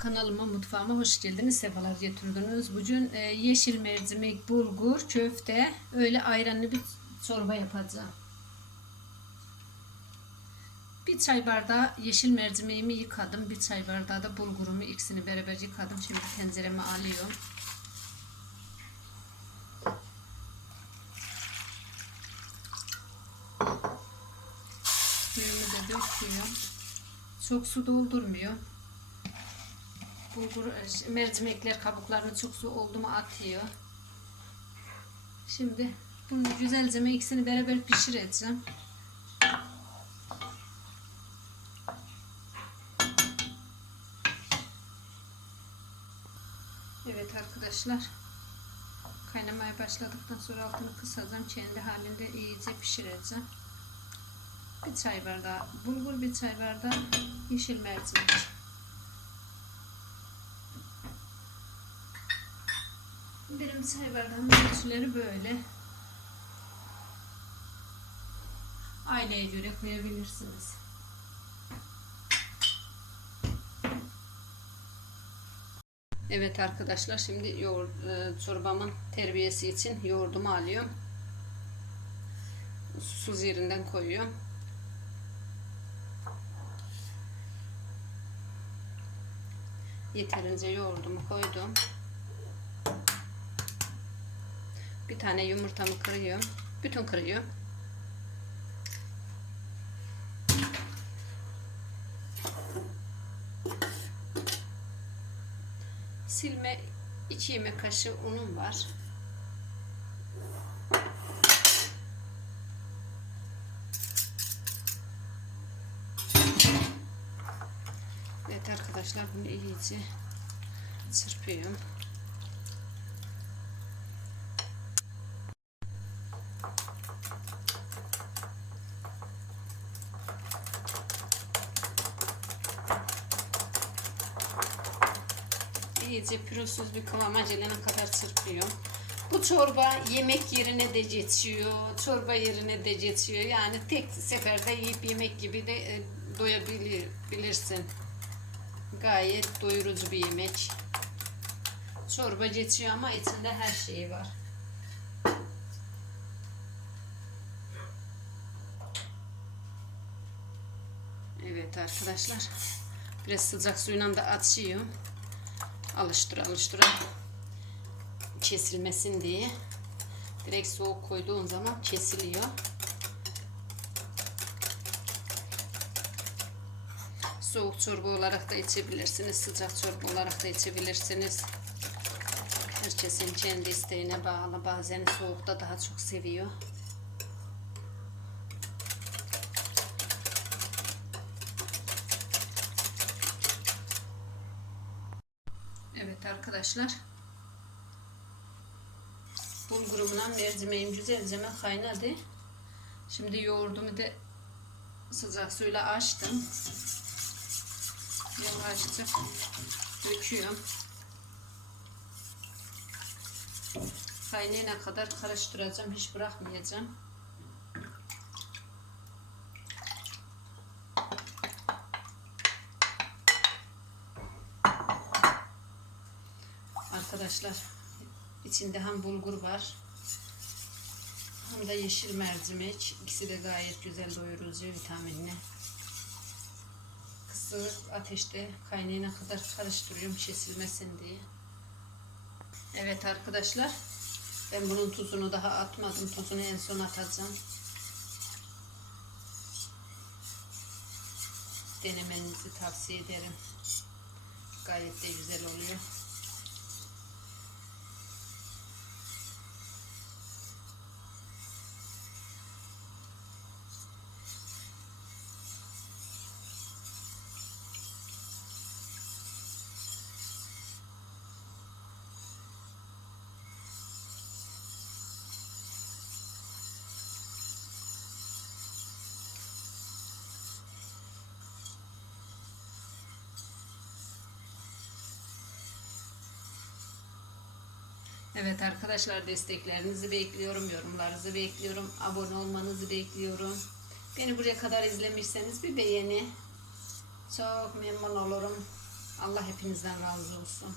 Kanalıma, mutfağıma hoş geldiniz, sefalar getirdiniz. Bugün e, yeşil mercimek, bulgur, köfte, öyle ayranlı bir çorba yapacağım. Bir çay bardağı yeşil mercimeğimi yıkadım. Bir çay bardağı da bulgurumu ikisini beraber yıkadım. Şimdi tencereme alıyorum. Suyumu da döküyorum. Çok su doldurmuyor. Bulgur, mercimekler kabuklarını çok su oldu mu atıyor. Şimdi bunu güzelce ikisini beraber pişireceğim. Evet arkadaşlar. Kaynamaya başladıktan sonra altını kısacağım. Kendi halinde iyice pişireceğim. Bir çay bardağı bulgur, bir çay bardağı yeşil mercimek. Benim çay bardağımın ölçüleri böyle. Aileye göre koyabilirsiniz. Evet arkadaşlar şimdi yoğurt, e, çorbamın terbiyesi için yoğurdumu alıyorum. Susuz yerinden koyuyorum. Yeterince yoğurdumu koydum. Bir tane yumurtamı kırıyorum. Bütün kırıyorum. Silme 2 yemek kaşığı unum var. Evet arkadaşlar bunu iyice çırpıyorum. İyice pürüzsüz bir kıvama gelene kadar çırpıyorum. Bu çorba yemek yerine de geçiyor, çorba yerine de geçiyor. Yani tek seferde yiyip yemek gibi de e, doyabilirsin. Gayet doyurucu bir yemek. Çorba geçiyor ama içinde her şeyi var. Evet arkadaşlar. Biraz sıcak suyla da açıyorum alıştıra alıştıra kesilmesin diye direkt soğuk koyduğun zaman kesiliyor. Soğuk çorba olarak da içebilirsiniz. Sıcak çorba olarak da içebilirsiniz. Herkesin kendi isteğine bağlı. Bazen soğukta daha çok seviyor. Evet arkadaşlar. Bulgurumla mercimeğim güzelce kaynadı. Şimdi yoğurdumu da sıcak suyla açtım. Yavaşça döküyorum. Kaynayana kadar karıştıracağım. Hiç bırakmayacağım. Arkadaşlar içinde hem bulgur var hem de yeşil mercimek. İkisi de gayet güzel doyurucu vitaminli. Kısık ateşte kaynayana kadar karıştırıyorum kesilmesin diye. Evet arkadaşlar ben bunun tuzunu daha atmadım. Tuzunu en son atacağım. Denemenizi tavsiye ederim. Gayet de güzel oluyor. Evet arkadaşlar desteklerinizi bekliyorum, yorumlarınızı bekliyorum, abone olmanızı bekliyorum. Beni buraya kadar izlemişseniz bir beğeni çok memnun olurum. Allah hepinizden razı olsun.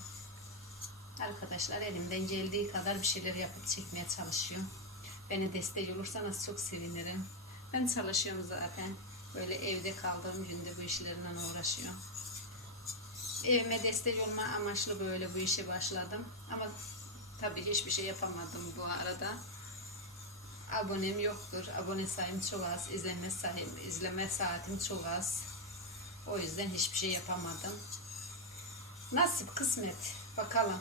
Arkadaşlar elimden geldiği kadar bir şeyler yapıp çekmeye çalışıyorum. Beni destek olursanız çok sevinirim. Ben çalışıyorum zaten. Böyle evde kaldığım günde bu işlerle uğraşıyorum. Evime destek olma amaçlı böyle bu işe başladım. Ama tabii hiçbir şey yapamadım bu arada. Abonem yoktur. Abone sayım çok az. izleme sayım, izleme saatim çok az. O yüzden hiçbir şey yapamadım. Nasip kısmet. Bakalım.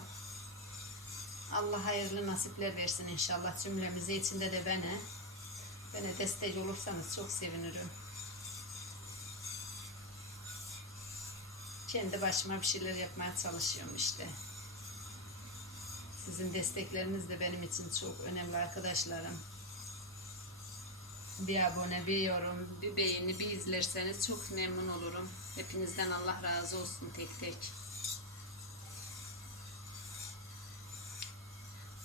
Allah hayırlı nasipler versin inşallah cümlemize içinde de bana. Bana destek olursanız çok sevinirim. Kendi başıma bir şeyler yapmaya çalışıyorum işte. Sizin destekleriniz de benim için çok önemli arkadaşlarım. Bir abone, bir yorum, bir beğeni, bir izlerseniz çok memnun olurum. Hepinizden Allah razı olsun tek tek.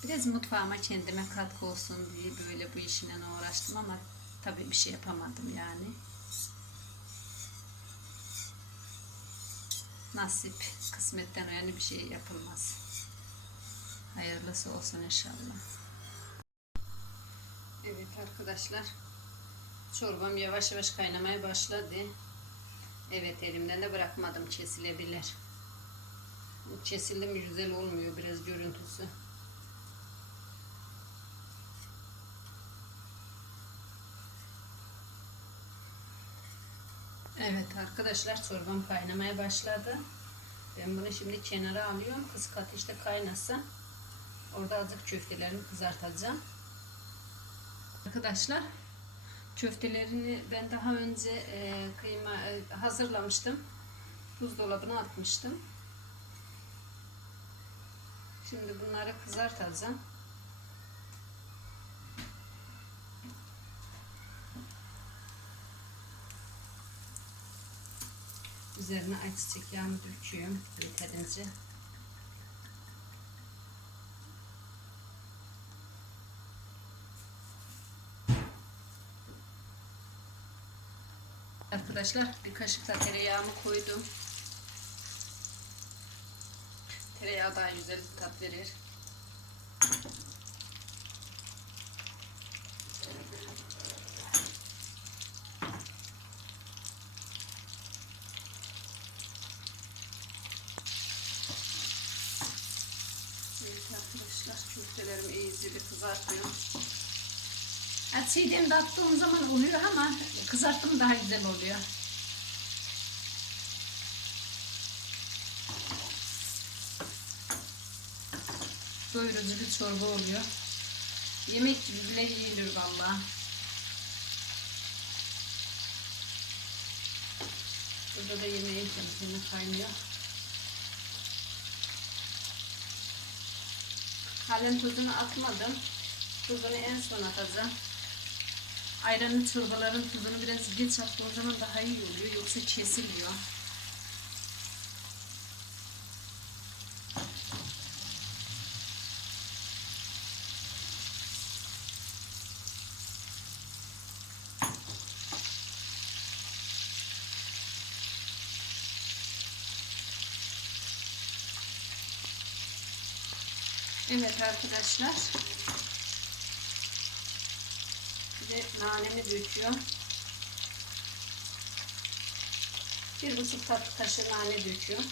Biraz mutfağıma kendime katkı olsun diye böyle bu işine uğraştım ama tabii bir şey yapamadım yani. Nasip, kısmetten öyle bir şey yapılmaz. Hayırlısı olsun inşallah. Evet arkadaşlar. Çorbam yavaş yavaş kaynamaya başladı. Evet elimden de bırakmadım kesilebilir. Kesildi mi güzel olmuyor biraz görüntüsü. Evet arkadaşlar çorbam kaynamaya başladı. Ben bunu şimdi kenara alıyorum. Kısık ateşte kaynasın. Orada azıcık köftelerimi kızartacağım. Arkadaşlar köftelerini ben daha önce e, kıyma e, hazırlamıştım. Buzdolabına atmıştım. Şimdi bunları kızartacağım. Üzerine ayçiçek yağını döküyorum yeterince. Arkadaşlar bir kaşık da tereyağımı koydum. Tereyağı daha güzel tat verir. Evet arkadaşlar köftelerimi iyice bir kızartıyorum. Çiğdem de attığım zaman oluyor ama kızarttım daha güzel oluyor. Doyurucu çorba oluyor. Yemek gibi bile yiyilir vallahi. Burada da yemeğin kendine kaynıyor. Halen tuzunu atmadım. Tuzunu en son atacağım. Ayranın çorbaların tuzunu biraz geç attığım zaman daha iyi oluyor. Yoksa kesiliyor. Evet arkadaşlar. Bir de nanemi döküyorum. Bir buçuk tatlı kaşığı nane döküyorum.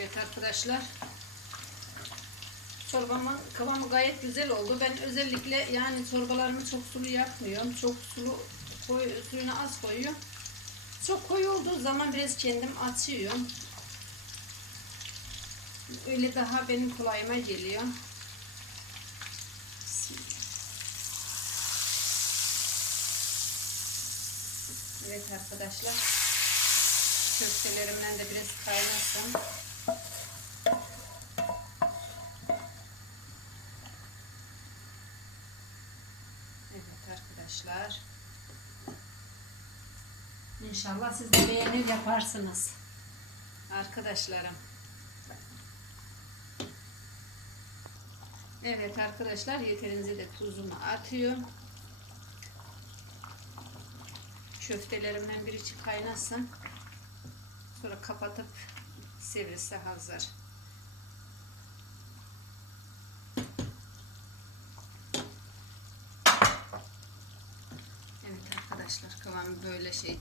Evet arkadaşlar. Çorbamın kıvamı gayet güzel oldu. Ben özellikle yani çorbalarımı çok sulu yapmıyorum. Çok sulu koy, suyunu az koyuyorum. Çok koyu olduğu zaman biraz kendim açıyorum. Öyle daha benim kolayıma geliyor. Evet arkadaşlar. Köftelerimden de biraz kaynasın. Evet arkadaşlar. İnşallah siz de beğenir yaparsınız. Arkadaşlarım. Evet arkadaşlar yeterince de tuzumu atıyorum. Köftelerimden bir içi kaynasın. Sonra kapatıp servis hazır. Evet arkadaşlar kıvamı böyle şey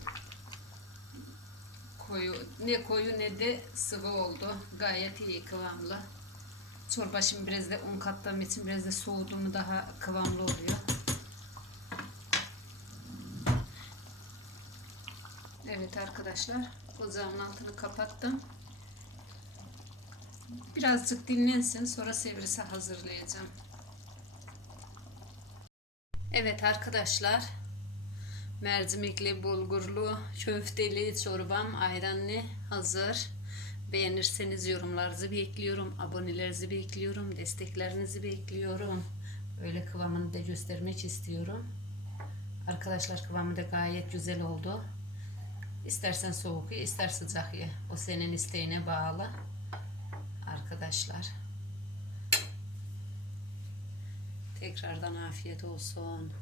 koyu ne koyu ne de sıvı oldu. Gayet iyi kıvamlı. Çorba şimdi biraz da un kattığım için biraz da soğudu mu daha kıvamlı oluyor. Evet arkadaşlar ocağımın altını kapattım. Birazcık dinlensin sonra sevrisi hazırlayacağım. Evet arkadaşlar mercimekli, bulgurlu, köfteli çorbam ayranlı hazır. Beğenirseniz yorumlarınızı bekliyorum, abonelerinizi bekliyorum, desteklerinizi bekliyorum. Öyle kıvamını da göstermek istiyorum. Arkadaşlar kıvamı da gayet güzel oldu. İstersen soğuk ye, ister sıcak ye. O senin isteğine bağlı. Arkadaşlar. Tekrardan afiyet olsun.